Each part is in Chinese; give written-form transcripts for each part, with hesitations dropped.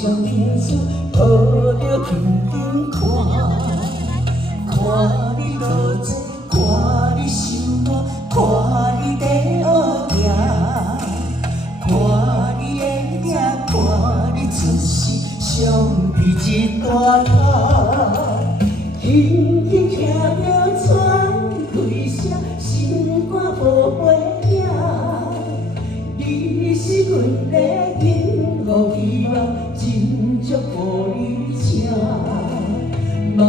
上天使，抱着紧紧看，看你落坐，看你想我，看你在学行，看你的影，看你出世，相比一大摊，轻轻听着喘气声，心肝无飞影。你是阮的幸福希望，真足予你请。望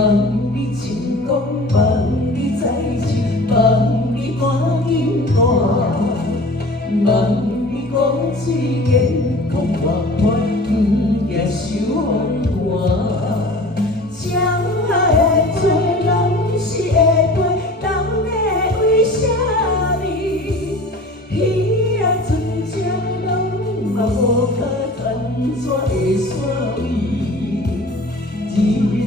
你成功，望你在前，望你赶紧大，望你讲水健康活泼，不惊受风寒。将来的做拢是会陪，人的为什么？彼啊船只拢嘛无可传怎会煞位？日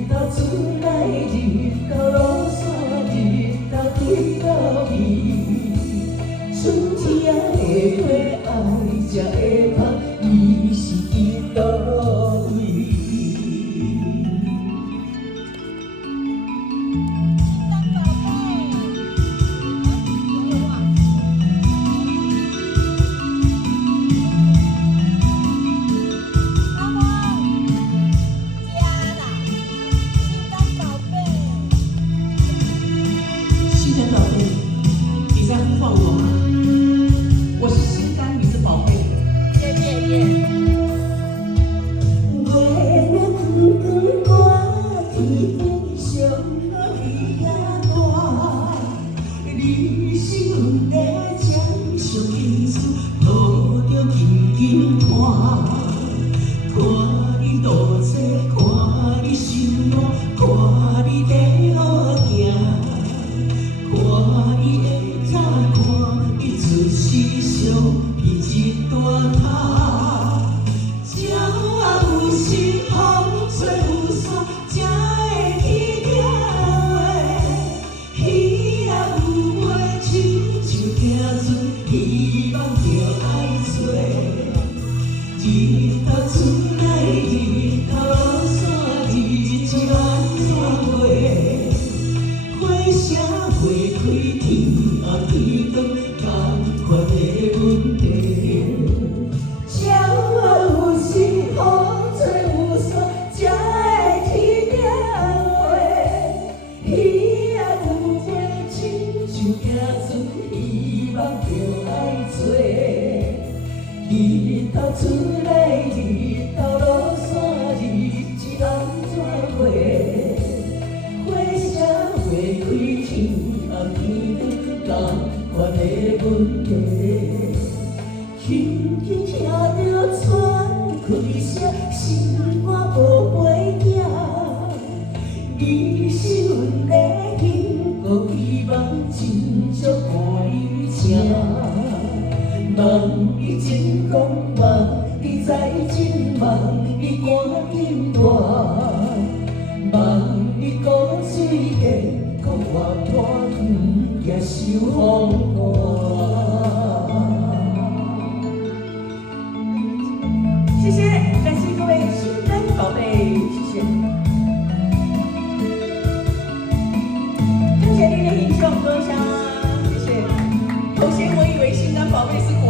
头出来，日头落山，日头对到尾。春天的花，爱才会香，伊是伫倒位？心肝宝贝，你在呼唤我吗？我是心肝，你是宝贝。耶耶耶！月亮光光，天边上好鱼仔大。你是阮的掌上天使，抱着紧紧看，看你落坐，看你想我，看你在学行。看你的影，看你出世，相比一大摊。鸟仔有时风吹有伞，才会去听话。鱼仔有尾，亲像行船，希望着爱找。日头出来，日头落山，日子安怎过？花声花开，天暗天光，同款的问题。鸟仔有时风吹有伞，才会去听话。鱼仔有尾，亲像行船，希望着爱找。日头出来，日头落山，日子安怎过？花声花开，天暗天光，同款的问题。轻轻听着喘气声，心肝无飞影。你是阮的幸福希望，真足予你请。望你成功，望你在前，望你赶紧大，望你讲水健康活泼，不惊受风寒。谢谢，感谢各位心肝宝贝，谢谢。跟前烈烈英雄多一下，谢谢。头先我以为心肝宝贝是。